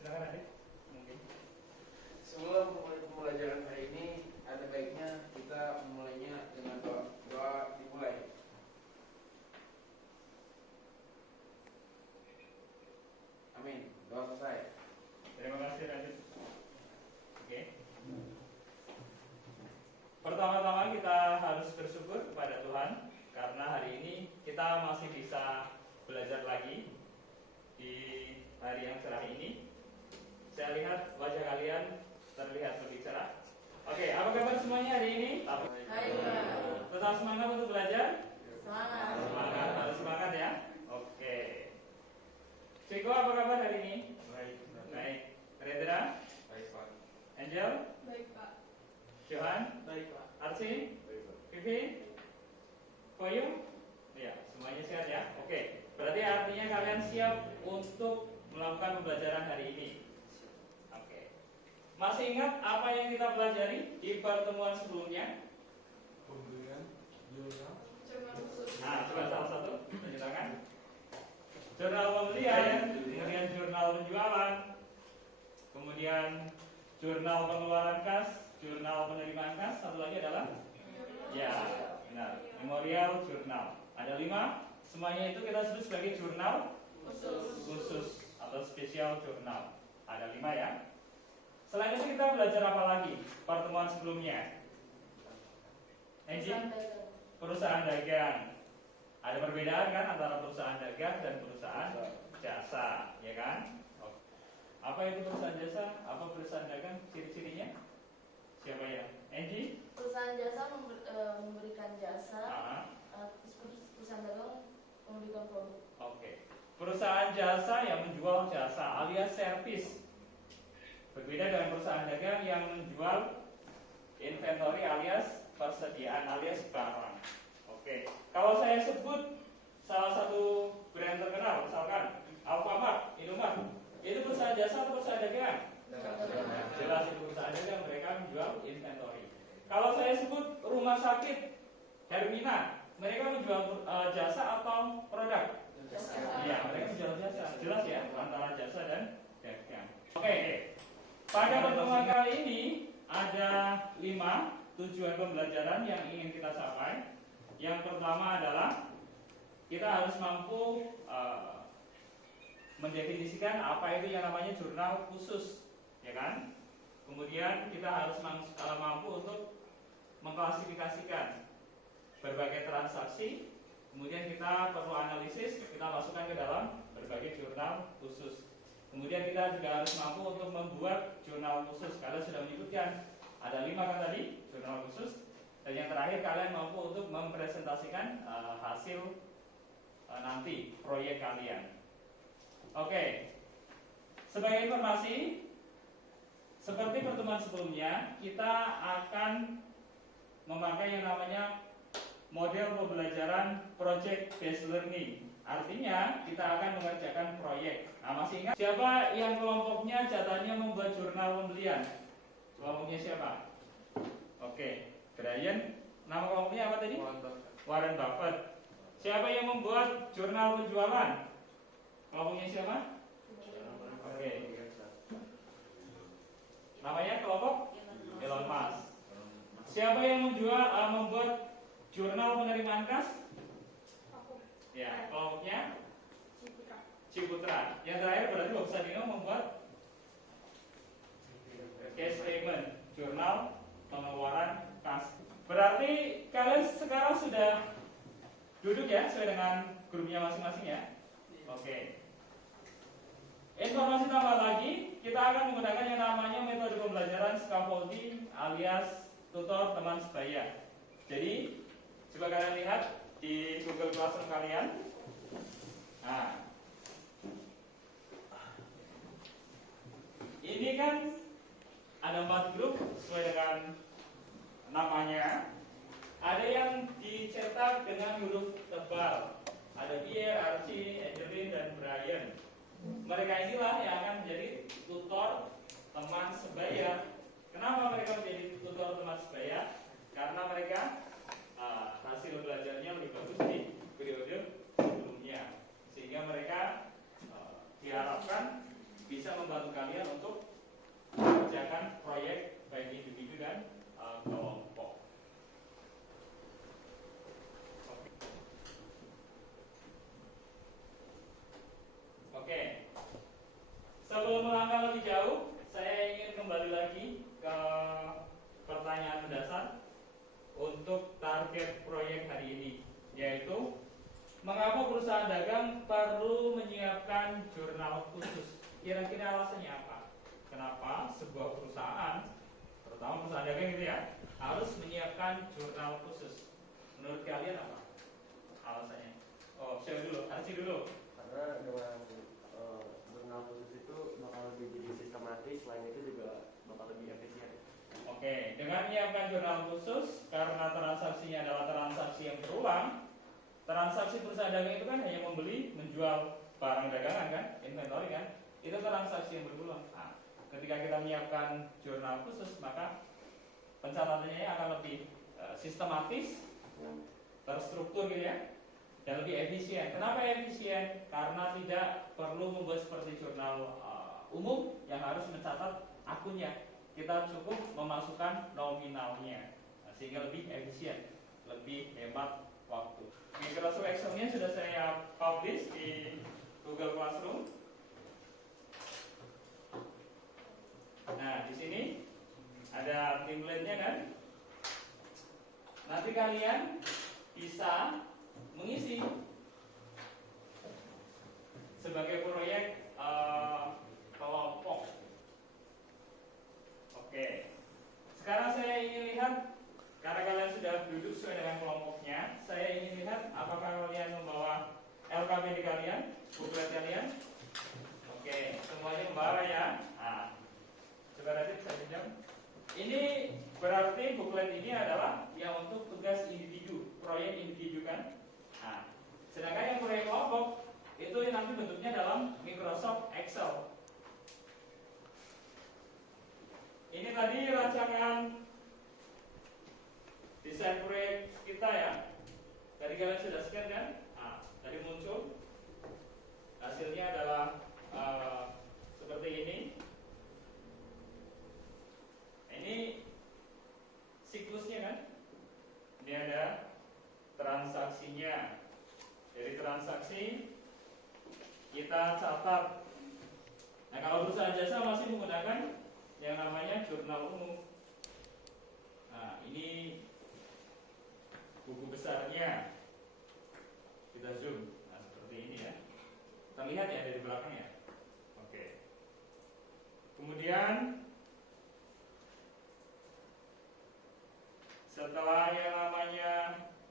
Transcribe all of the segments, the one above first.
Silakan adik. Mungkin. Sebelum memulai pembelajaran hari ini, ada baiknya kita memulainya dengan doa dimulai. Amin. Doa selesai. Terima kasih lanjut. Oke. Pertama-tama kita harus bersyukur kepada Tuhan karena hari ini kita masih bisa belajar lagi di hari yang cerah ini. Saya lihat wajah kalian terlihat lebih cerah. Oke, apa kabar semuanya hari ini? Tetap semangat untuk belajar? Semangat, harus semangat ya. Oke. Ciko, apa kabar hari ini? Baik. Rendra? Baik, Pak. Angel? Baik, Pak. Johan? Baik, Pak. Arsi? Baik, Pak. Vivi? Koyum? Ya, semuanya sehat ya. Oke, berarti artinya kalian siap untuk melakukan pembelajaran hari ini. Oke. Masih ingat apa yang kita pelajari di pertemuan sebelumnya? Pembelian jurnal. Nah, coba salah satu menjelaskan. Jurnal pembelian, kemudian jurnal penjualan, kemudian jurnal pengeluaran kas, jurnal penerimaan kas, satu lagi adalah ya, benar, memorial jurnal. Ada 5, semuanya itu kita sebut sebagai jurnal khusus atau spesial jurnal. Ada 5 ya. Selain itu kita belajar apa lagi pertemuan sebelumnya? Angie? Perusahaan dagang. Ada perbedaan kan antara perusahaan dagang dan perusahaan jasa, ya kan? Oke. Apa itu perusahaan jasa? Apa perusahaan dagang? Ciri-cirinya? Siapa ya? Angie? Perusahaan jasa memberikan jasa, perusahaan dagang memberikan produk. Oke. Perusahaan jasa yang menjual jasa alias servis. Berbeda dengan perusahaan dagang yang menjual inventory alias persediaan alias barang. Oke. Kalau saya sebut salah satu brand terkenal, misalkan Alfamart, Indomart, itu perusahaan jasa atau perusahaan dagang? Jelas itu perusahaan dagang, mereka menjual inventory. Kalau saya sebut rumah sakit Hermina, mereka menjual jasa atau produk? Iya, mereka menjual jasa. Jelas ya antara jasa dan dagang. Oke. Pada pertemuan kali ini ada 5 tujuan pembelajaran yang ingin kita capai. Yang pertama adalah kita harus mampu mendefinisikan apa itu yang namanya jurnal khusus, ya kan? Kemudian kita harus mampu untuk mengklasifikasikan berbagai transaksi. Kemudian kita perlu analisis, kita masukkan ke dalam berbagai jurnal khusus. Kemudian kita juga harus mampu untuk membuat jurnal khusus. Kalian sudah menyebutkan ada 5 kan tadi jurnal khusus. Dan yang terakhir kalian mampu untuk mempresentasikan hasil nanti proyek kalian. Oke. Sebagai informasi, seperti pertemuan sebelumnya, kita akan memakai yang namanya model pembelajaran project based learning. Artinya kita akan mengerjakan proyek. Nah, masih ingat siapa yang kelompoknya jatahnya membuat jurnal pembelian? Kelompoknya siapa? Oke, Brian. Nama kelompoknya apa tadi? Warren Buffett. Siapa yang membuat jurnal penjualan? Kelompoknya siapa? Oke. Namanya kelompok Elon Musk. Siapa yang membuat jurnal penerimaan kas? Ya, kelompoknya Ciputra. Yang terakhir berarti Bob Sadino membuat cash payment, jurnal pengeluaran kas. Berarti kalian sekarang sudah duduk ya sesuai dengan grupnya masing-masing ya. Oke. Informasi tambah lagi, kita akan menggunakan yang namanya metode pembelajaran scaffolding alias tutor teman sebaya. Jadi coba kalian lihat di Google Classroom kalian. Nah, ini kan ada 4 grup sesuai dengan namanya. Ada yang dicetak dengan huruf tebal. Ada Pierre, Archie, Angeline, dan Brian. Mereka inilah yang akan menjadi tutor teman sebaya. Kenapa mereka menjadi tutor teman sebaya? Karena mereka hasil belajarnya lebih bagus di periode sebelumnya, sehingga mereka diharapkan bisa membantu kalian melangkah lebih jauh, saya ingin kembali lagi ke pertanyaan mendasar untuk target proyek hari ini, yaitu mengapa perusahaan dagang perlu menyiapkan jurnal khusus? Kira-kira alasannya apa? Kenapa sebuah perusahaan, terutama perusahaan dagang gitu ya, harus menyiapkan jurnal khusus? Menurut kalian apa alasannya? Oh, siapa dulu? Arci dulu. Karena dengan jurnal khusus itu bakal lebih jadi sistematis, selain itu juga bakal lebih efisien. Oke, dengan menyiapkan jurnal khusus, karena transaksinya adalah transaksi yang berulang. Transaksi perusahaan dagang itu kan hanya membeli, menjual barang dagangan kan, inventory kan, itu transaksi yang berulang. Nah, ketika kita menyiapkan jurnal khusus, maka pencatatannya akan lebih sistematis, terstruktur gitu ya, dan lebih efisien. Kenapa efisien? Karena tidak perlu membuat seperti jurnal umum yang harus mencatat akunnya. Kita cukup memasukkan nominalnya, sehingga lebih efisien, lebih hemat waktu. Microsoft Excel-nya sudah saya publish di Google Classroom. Nah, di sini ada template-nya kan. Nanti kalian bisa mengisi sebagai proyek kelompok. Oke. Sekarang saya ingin lihat, karena kalian sudah duduk sesuai dengan kelompoknya, saya ingin lihat apakah kalian membawa LKPD kalian, buklet kalian. Oke, semuanya membawa ya. Nah, coba nanti saya pinjam. Ini berarti buklet ini adalah yang untuk tugas individu, proyek individu kan. Nah, sedangkan yang proyek kelompok itu nanti bentuknya dalam Microsoft Excel. Ini tadi rancangan desain proyek kita ya. Tadi kalian sudah scan kan? Nah, tadi muncul hasilnya adalah seperti ini. Ini siklusnya kan? Ini ada transaksinya. Dari transaksi kita catat. Nah, kalau perusahaan jasa masih menggunakan yang namanya jurnal umum. Nah, ini buku besarnya. Kita zoom. Nah, seperti ini ya. Terlihat ya dari belakang ya. Oke. Kemudian setelah yang namanya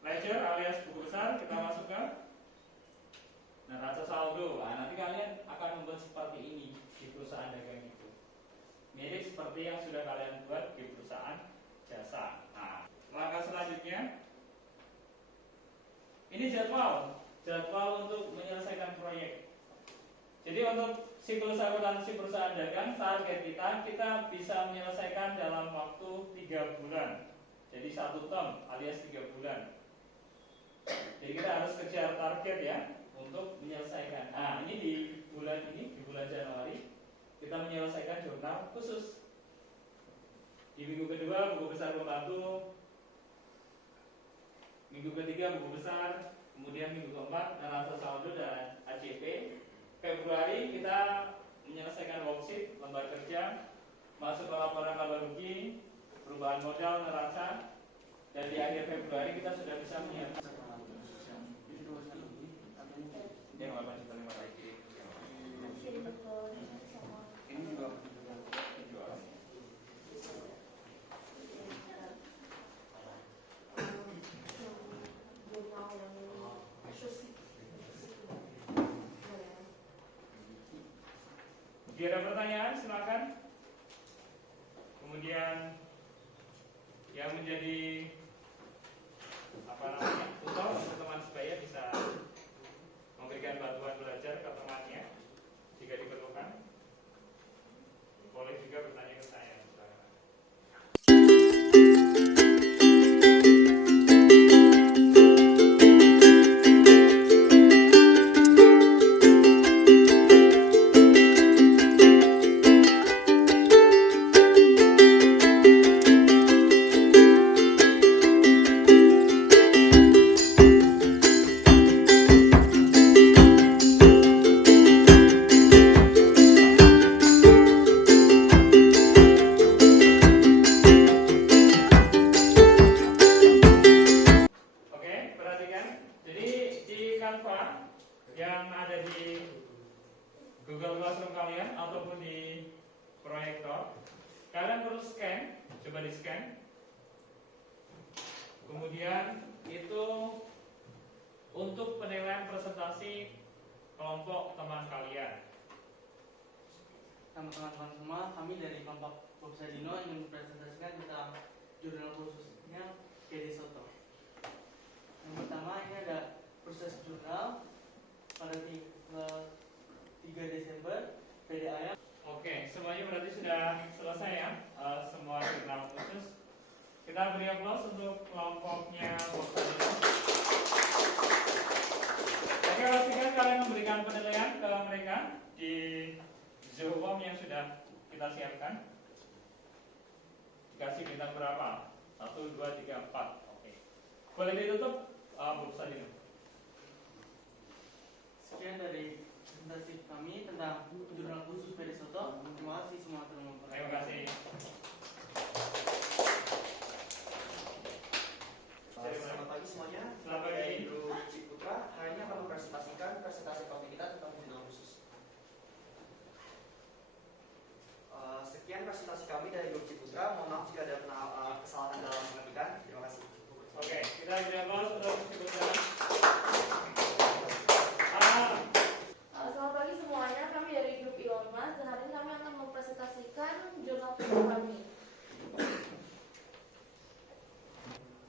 ledger alias buku besar, kita masukkan neraca saldo. Nah, nanti kalian akan membuat seperti ini di perusahaan dagang itu. Mirip seperti yang sudah kalian buat di perusahaan jasa. Nah, langkah selanjutnya, ini jadwal untuk menyelesaikan proyek. Jadi untuk siklus akuntansi perusahaan dagang, target kita bisa menyelesaikan dalam waktu 3 bulan. Jadi 1 term alias 3 bulan. Jadi kita harus kejar target ya untuk menyelesaikan. Nah, ini di bulan Januari kita menyelesaikan jurnal khusus. Di minggu kedua buku besar pembantu, minggu ketiga buku besar, kemudian minggu keempat neraca saldo dan ACP. Februari kita menyelesaikan worksheet, lembar kerja, masuk ke laporan laba rugi, perubahan modal, neraca, dan di akhir Februari kita sudah bisa menyiapkan yang 8,5 lagi. Ini juga Dijual. Jika ada pertanyaan silakan. Kemudian yang menjadi tutor untuk teman sebaya bisa memberikan bantuan belajar ke temannya jika diperlukan. Boleh juga bertanya ke saya. kalian perlu scan, coba di scan. Kemudian itu untuk penilaian presentasi kelompok teman kalian. Sama teman-teman semua, kami dari kelompok Bob Sadino ingin mempresentasikan tentang jurnal khususnya Peri Soto. Yang pertama, ini ada proses jurnal pada 3 Desember PDAM. Oke, semuanya berarti sudah selesai ya, semua jurnal khusus. Kita beri aplaus untuk kelompoknya Bob Sadino. Oke, pastikan kalian memberikan penilaian ke mereka di Zoom yang sudah kita siapkan. Dikasih bintang berapa? 1, 2, 3, 4. Oke. Boleh ditutup, Bob Sadino. Sekian dari presentasi kami tentang jurnal khusus Peri Soto. Terima kasih semua teman-teman. Terima kasih. Selamat pagi semuanya. Selamat pagi. Dari Grup Ciputra hari ini akan mempresentasikan presentasi topik kita tentang jurnal khusus. Sekian presentasi kami dari Grup Ciputra. Mohon maaf jika ada kesalahan dalam pengertian. Terima kasih. Oke, kita beri aplaus untuk Ciputra. Selamat pagi semuanya, kami dari grup Ilonmas dan hari ini kami akan mempresentasikan jurnal khusus kami.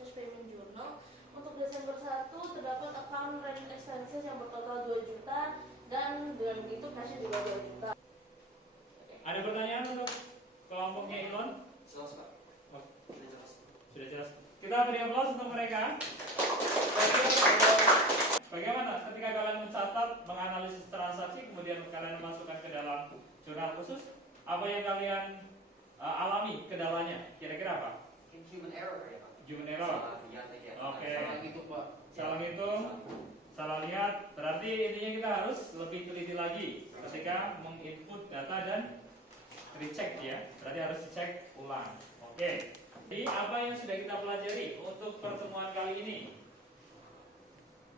Cash payment journal untuk Desember 1 terdapat account running expenses yang bertotal 2 juta dan dengan begitu cashnya juga 2 juta. Ada pertanyaan untuk kelompoknya Ilon? Jelas Pak. Oh, Sudah jelas. sudah jelas. Kita beri aplaus untuk mereka. Bagaimana ketika kalian mencatat, menganalisis transaksi, kemudian kalian memasukkan ke dalam jurnal khusus, apa yang kalian alami kendalanya? Kira-kira apa? Human error ya Pak. Human error. Oke. Salah gitu Pak. Salah ngitung, salah lihat. Berarti intinya kita harus lebih teliti lagi ketika menginput data dan recheck ya. Berarti harus dicek ulang. Oke. Jadi apa yang sudah kita pelajari untuk pertemuan kali ini?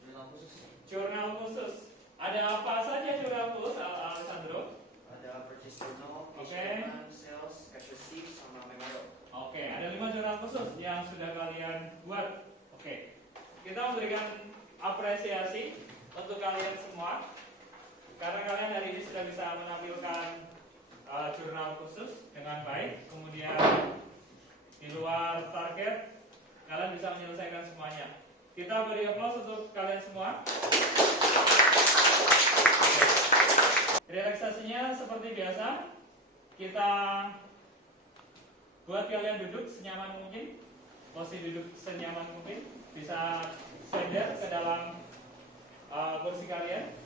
Jurnal khusus. Jurnal khusus. Ada apa saja jurnal khusus, Alessandro? Ada purchase journal, Oke. payment, sales, cash receipt, sama memorial. Oke, ada 5 jurnal khusus yang sudah kalian buat. Oke, kita memberikan apresiasi untuk kalian semua karena kalian hari ini sudah bisa menampilkan jurnal khusus dengan baik. Kemudian di luar target, kalian bisa menyelesaikan semuanya. Kita beri aplaus untuk kalian semua. Oke. Relaksasinya seperti biasa, kita buat kalian duduk senyaman mungkin, posisi duduk senyaman mungkin, bisa sender ke dalam kursi kalian.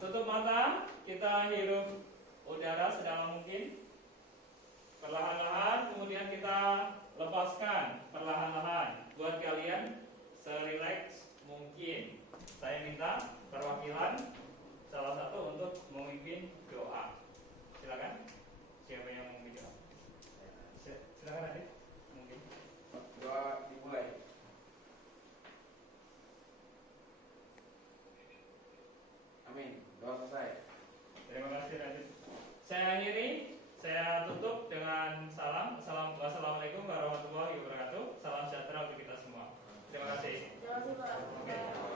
Tutup mata, kita hirup udara sedalam mungkin. Perlahan-lahan, kemudian kita lepaskan perlahan-lahan. Buat kalian serileks mungkin. Saya minta perwakilan salah satu untuk memimpin doa. Silakan. Siapa yang mau memimpin doa? Silakan Adik. Mungkin. Doa dimulai. Amin. Doa selesai. Terima kasih Radit. Saya akhiri, saya tutup dengan salam. Wassalamualaikum warahmatullahi wabarakatuh. Salam sejahtera untuk kita semua. Terima kasih. Terima kasih Pak.